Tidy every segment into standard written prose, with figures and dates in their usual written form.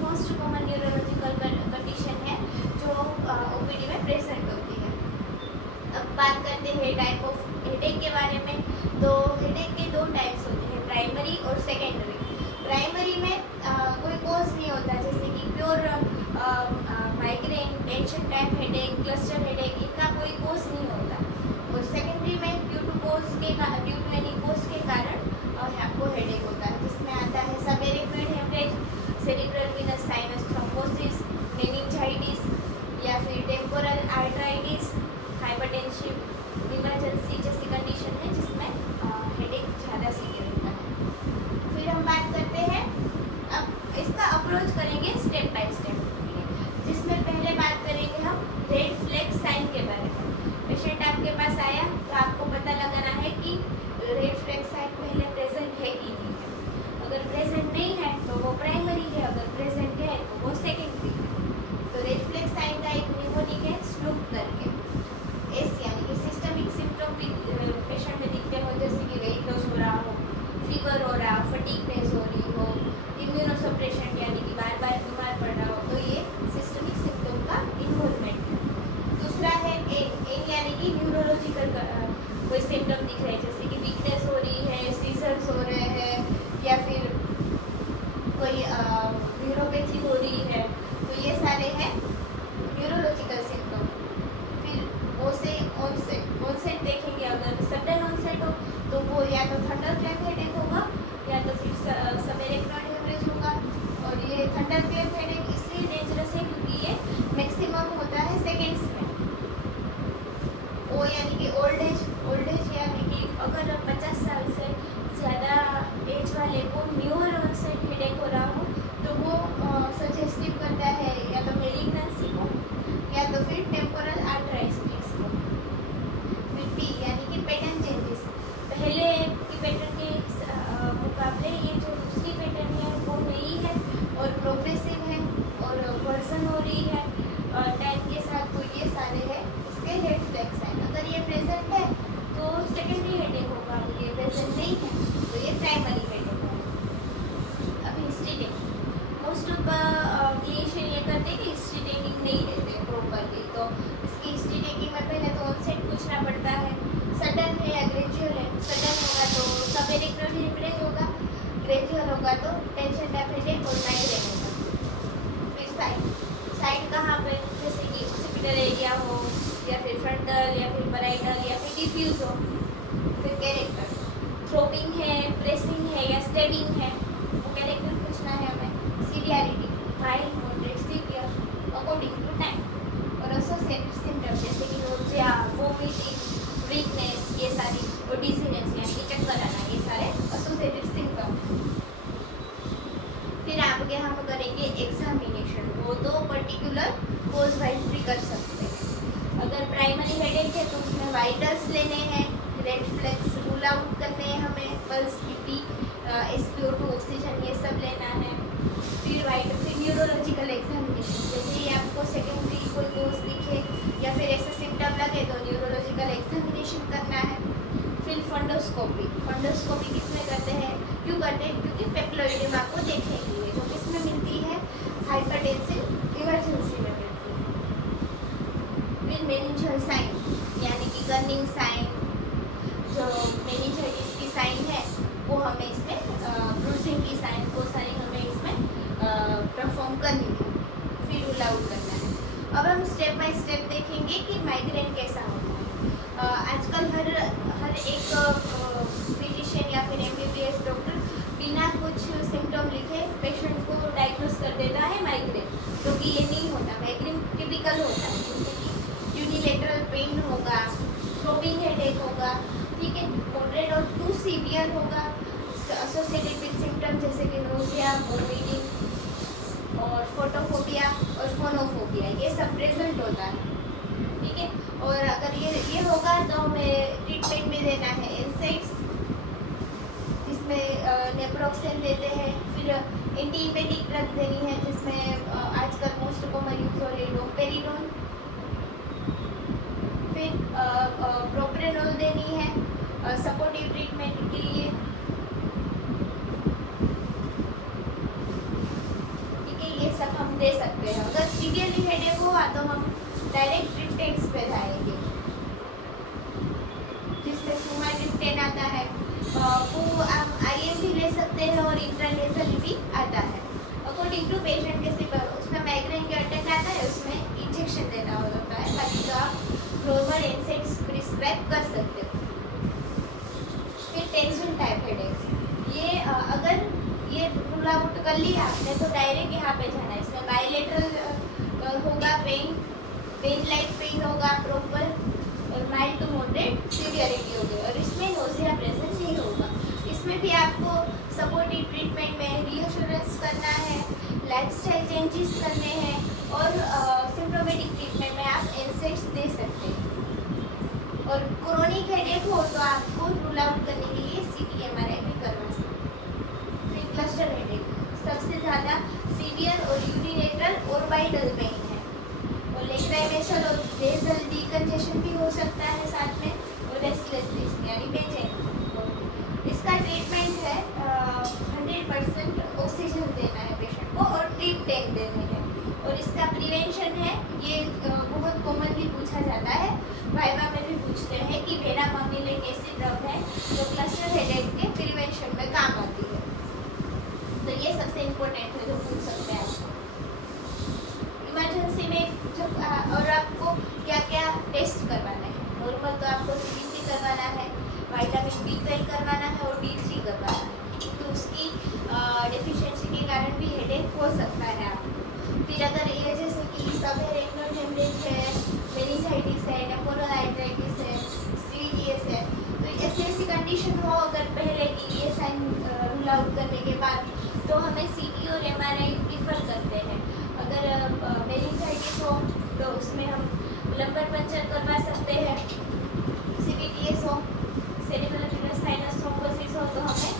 Most common neurological condition है जो OPD में प्रेजेंट होती है। अब बात करते हैं टाइप ऑफ हेडेक के बारे में। तो हेडेक के दो टाइप्स होते हैं, प्राइमरी और सेकेंडरी। प्राइमरी में कोई कॉज नहीं होता, जैसे कि pure migraine, tension type headache, cluster headache, इनका कोई कॉज नहीं होता। और सेकेंडरी में ड्यू टू एनी कॉज के कारण आपको हेडेक होता है, जिसमें आता है subarachnoid haemorrhage, cerebral venous sinus thrombosis, meningitis या फिर टेम्पोरल आर्थराइटिस, हाइपरटेंसिव इमरजेंसी जैसी कंडीशन है जिसमें हेडेक ज़्यादा सीवियर होता है। फिर हम बात करते हैं, अब इसका अप्रोच करेंगे स्टेप बाय स्टेप, जिसमें पहले बात करेंगे हम रेड फ्लैग साइन के बारे में। पेशेंट आपके पास आया तो आपको पता लगाना है कि रेड फ्लैग साइन पहले प्रेजेंट है कि नहीं है। अगर प्रेजेंट नहीं है तो वो प्राइमरी है, अगर प्रेजेंट है तो वो सेकेंडरी है। तो रेड फ्लैग साइन का एक निमोनिक है स्नूप करके, एस यानी कि सिस्टमिक सिम्टम पेशेंट में दिखते हो, जैसे कि वेट लॉस हो रहा हो, फीवर हो रहा हो, फटीगनेस हो रही हो, इम्यूनोसप्रेशन यानी कि बार बार बीमार पड़ रहा हो, तो ये सिस्टमिक सिम्टम का इन्वॉल्वमेंट है। दूसरा है एन यानी कि न्यूरोलॉजिकल कोई सिम्टम दिख रहे हैं, जैसे कि वीकनेस हो रही है, सीजर्स हो रहे हैं या फिर कोई न्यूरोपैथी हो रही है, तो ये सारे हैं न्यूरोलॉजिकल सिम्टम। फिर ओ से ऑनसेट देखेंगे, अगर सडन ऑनसेट हो तो वो या तो थंडरक्लैप हेडेक होगा या तो फिर सबएरेक्टोइड हेमरेज होगा। और ये थंडरक्लैप हेडेक इसलिए डेंजरस है क्योंकि ये मैक्सिमम होता है सेकेंड्स में। ओ यानी कि ओल्ड एज यानी कि अगर 50 साल से ज़्यादा एज वाले को न्यूअर ऑनसेट हेडेक हो रहा हो तो वो सजेस्टिव करता है या तो मेलिग्नेंसी को या तो फिर टेम्पोरल आर्थराइटिस को। फिर पी यानी कि पैटर्न चेंजेस, पहले की पैटर्न के मुकाबले ये जो दूसरी पैटर्न है वो नई है और प्रोग्रेसिव है और वर्जन हो रही है टाइम के साथ, तो ये सारे हैं इसके रेड फ्लैग साइन। अगर ये प्रेजेंट है तो सेकेंडरी हेडेक होगा, अगर ये प्रेजेंट नहीं है तो ये प्राइमरी हेडेक होगा। अब history taking, most of clinician ये करते हैं कि हिस्ट्री टेकिंग नहीं देते प्रॉपरली, तो इसकी हिस्ट्री टेकिंग में पहले तो ऑनसेट पूछना पड़ता है, सडन है या ग्रेजुअल है। सडन होगा तो सबएरेक्टोइड हेमरेज होगा, ग्रेजुअल होगा तो टेंशन टाइप हेडेक और माइग्रेन होगा। फिर साइड कहाँ पे, जैसे कि ऑक्सीपिटल एरिया हो या फिर फ्रंटल या फिर पैराइटल या फिर डिफ्यूज हो। फिर कैरेक्टर, थ्रोपिंग है, प्रेसिंग है या स्टेबिंग है, वो कैरेक्टर पूछना है हमें। Severity, mild, moderate, severe according to time. और एसोसिएटेड सिम्टम जैसे कि नोजिया, वोमिटिंग, वीकनेस, ये सारी, और डिजीनेस यानी कि चक्कर आना, ये सारे एसोसिएटेड सिम्टम। फिर आगे हम करेंगे एग्जामिनेशन, वो तो पर्टिकुलर कोज वाइज भी कर सकते हैं। अगर प्राइमरी हेडेक है तो उसमें वाइटल्स लेने हैं, रेड फ्लैग्स रूल आउट करने हैं हमें, पल्स, बीपी, SpO2, ऑक्सीजन, ये सब लेना है। फिर न्यूरोलॉजिकल एग्जामिनेशन, जैसे ही आपको सेकेंडरी कोई कोज दिखे या फिर ऐसे सिम्टम लगे तो न्यूरोलॉजिकल एग्जामिनेशन करना है। फिर फंडोस्कोपी किसमें करते हैं, क्यों करते हैं, क्योंकि पेप्लोइडियम आपको देखेंगे जो किसमें मिलती है, हाइपरटेंसिव इमरजेंसी में मिलती है। फिर मेनिंजियल साइन यानी कि कर्निंग साइन, जो मेनिंजाइटिस की साइन है वो हमें इसमें, ब्रूसिंग की साइन, वो सारी हमें इसमें परफॉर्म करनी है, फिर रूल आउट करना है। अब हम स्टेप बाय स्टेप देखेंगे कि माइग्रेन कैसा होता है। आजकल हर एक फिजिशियन या फिर MBBS डॉक्टर बिना कुछ सिम्टम लिखे पेशेंट को डायग्नोस कर देता है माइग्रेन, क्योंकि ये नहीं होता। माइग्रेन टिपिकल होता है, जैसे कि यूनिलेटरल पेन होगा, थ्रोपिंग हेडेक होगा, ठीक है, मॉडरेट और टू सीवियर होगा, एसोसिएटेड विद सिम्टम जैसे कि नोजिया, वोमिटिंग और फोटोफोबिया और फोनोफोबिया, ये सब प्रेजेंट होता है, ठीक है। और अगर ये होगा तो हमें ट्रीटमेंट में देना है इंसेक्ट्स, जिसमें नेप्रोक्सेन देते हैं। फिर एंटीइपेटिक ड्रग देनी है, जिसमें आजकल मोस्ट कॉमन यूज हो रही है डोपेरिडोन। फिर प्रोप्रेनोल देनी है सपोर्टिव ट्रीटमेंट के लिए, ठीक है। ये ले सकते हैं। अगर सीवियरली हेडेक हुआ तो हम डायरेक्ट ट्रिप्टेक्स पे जाएंगे, जिसमें सुमाट्रिप्टेन आता है, वो आप IM भी ले सकते हैं और इंट्रानेसल भी आता है। अकॉर्डिंग टू पेशेंट के सिर्फ उसमें माइग्रेन के अटैक आता है, उसमें इंजेक्शन देना होता है, बाकी तो आप नॉर्मल एनसेड्स प्रिस्क्राइब कर सकते हो। फिर टेंशन टाइप हेडेक, ये अगर ये रूल आउट कर लिया आपने तो डायरेक्ट यहाँ पे जाना है। इसमें बायलेटरल होगा, पेन लाइक पेन होगा प्रॉपर, और माइल्ड टू मॉडरेट सीवियरिटी होगी, और इसमें नोजिया प्रेजेंट नहीं होगा। इसमें भी आपको सपोर्टिव ट्रीटमेंट में रीअश्योरेंस करना है, लाइफस्टाइल चेंजेस करने हैं, और सिम्प्टोमेटिक ट्रीटमेंट में आप एनसेड्स दे सकते हैं। और क्रोनिक हेडेक हो तो आपको रूल आउट करने के लिए CT MRI भी करवा सकते हैं। फिर क्लस्टर हेडेक सबसे ज़्यादा सीवियर और यूरिनेटल और वाइटल पेन है, और लेग्राइमेशन और नेजल डिकंजेशन भी हो सकता है साथ में, और रेस्टलेसनेस यानी बेचैनी। इसका ट्रीटमेंट है 100% ऑक्सीजन देना है पेशेंट को और ट्रिप टैंक देने हैं। और इसका प्रिवेंशन है, ये बहुत कॉमनली पूछा जाता है, वाइवा में भी पूछते हैं कि वेनामामिल एक ऐसी ड्रग है जो क्लस्टर हेडेक के प्रिवेंशन में काम आती है। तो ये सबसे इम्पोर्टेंट है जो पूछ सकते हैं आपको इमरजेंसी में। जब और आपको क्या क्या टेस्ट करवाना है, नॉर्मल तो आपको CBC करवाना है, विटामिन B12 करवाना है और D3 करवाना है, क्योंकि उसकी डेफिशिएंसी के कारण भी हेडेक हो सकता है आपको। फिर अगर ये जैसे कि सबेर रेटिनल हेमरेज है, मेनिंजाइटिस है, नेफ्रोलाइटिस है, CDS है, तो ऐसी कंडीशन हो अगर पहले की ये साइन रूल आउट करने के बाद, तो हमें CT और MRI प्रीफर करते हैं। अगर मेनिंजाइटिस हो तो उसमें हम लंबर पंचर करवा सकते हैं, CVTS हो, सेरिब्रल साइनस थ्रोम्बोसिस हो तो हमें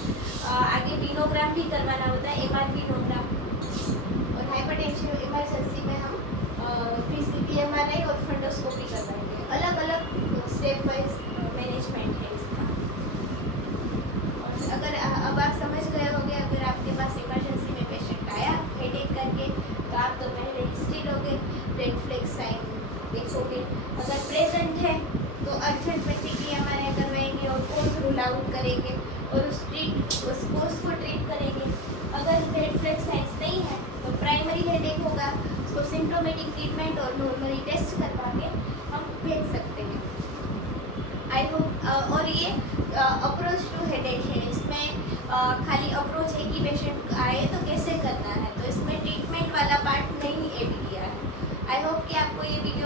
आगे वीनोग्राम भी करवाना होता है, MR वीनोग्राम। और हाइपरटेंशन इमरजेंसी में हम PCT MRI और फंडोस्कोपी करवाएंगे। अलग अलग स्टेप वाइज मैनेजमेंट है इसका। और अगर अब आप समझ गए होंगे, अगर आपके पास इमरजेंसी में पेशेंट आया हेडेक करके, तो आप तो पहले हिस्ट्री लोगे, रेड फ्लैग साइन देखोगे, अगर प्रेजेंट है तो अर्जेंट में CT MRI करवाएंगे और कोर्स रूल आउट करेंगे और उस कोर्स को ट्रीट करेंगे। अगर रेड फ्लैग साइंस नहीं है तो प्राइमरी हेडेक होगा, उसको सिम्प्टोमेटिक ट्रीटमेंट और नॉर्मली टेस्ट करवा के हम भेज सकते हैं। I hope. और ये अप्रोच टू हेडेक है, इसमें खाली अप्रोच है कि पेशेंट आए तो कैसे करना है, तो इसमें ट्रीटमेंट वाला पार्ट नहीं ऐड किया है। आई होप कि आपको ये वीडियो